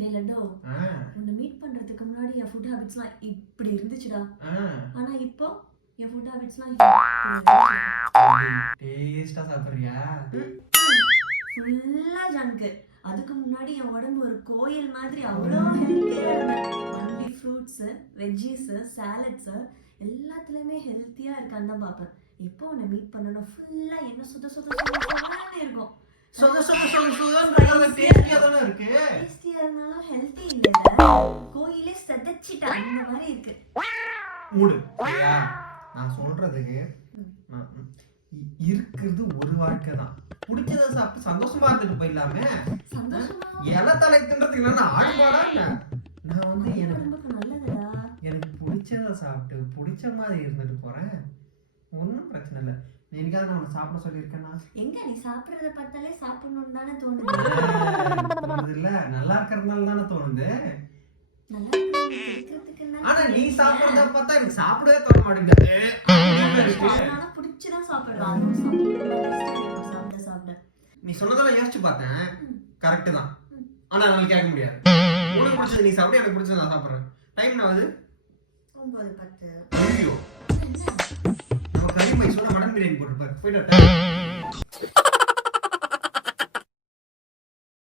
டேய் லட்டோ, உன்னை மீட் பண்றதுக்கு முன்னாடி என் ஃபுட் ஹாபிட்ஸ்லாம் இப்படி இருந்துச்சுடா. ஆனா இப்போ என் ஃபுட் ஹாபிட்ஸ்லாம் டேஸ்டா சாப்பிடுறியா? ஃபுல்லா ஜங்க். அதுக்கு முன்னாடி என் உடம்பு ஒரு கோயில் மாதிரி அவ்வளோ ஹெல்த்தியா இருந்தேன். ஒன்லி ஃப்ரூட்ஸ், வெஜ்ஜீஸ், சாலட்ஸ் எல்லாத்துலயுமே ஹெல்த்தியா இருக்கான்னு தான் பார்ப்பேன். இப்போ உன்னை மீட் பண்ணணும் ஃபுல்லா என்ன சுத சுத சுதன்னு இருக்கும். டேஸ்டியா இருந்தாலும் ஹெல்த்தி இல்ல. கோயிலே சதைச்சிட்டா அந்த மாதிரி இருக்கு. மூடு. நான் சொல்றதுக்கு இருக்கிறது ஒரு வாழ்க்கை தான். பிடிச்சத சாப்பிட்டு சந்தோஷமா இருந்துட்டு போயிடலாமே. இலை தலை தின்றதுக்கு என்ன ஆழ்வாடா? நான் வந்து எனக்கு பிடிச்சத சாப்பிட்டு பிடிச்ச மாதிரி இருந்துட்டு போறேன். ஒன்றும் பிரச்சனை இல்லை. எனக்காக நான் உன்னை சாப்பிட சொல்லியிருக்கேன்னா எங்க நீ சாப்பிடுறத பார்த்தாலே சாப்பிடணும்னு தானே தோணுது. இல்ல நல்லா இருக்கிறதுனால தானே தோணுது. ஆனா நீ சாப்பிடுறத பார்த்தா எனக்கு சாப்பிடவே தோண மாட்டேங்குது. பிடிச்சுதான் சாப்பிடுறேன். நீ சொன்னதெல்லாம் யோசிச்சு பார்த்தேன், கரெக்ட் தான். ஆனா என்னால கேட்க முடியாது. உனக்கு பிடிச்சது நீ சாப்பிடு, எனக்கு பிடிச்சது நான் சாப்பிடுறேன். டைம் ஆகுது 9:10. ஐயோ, நம்ம கறி மைசூர் மட்டன் பிரியாணி போட்டுருப்பாரு. போயிட்டு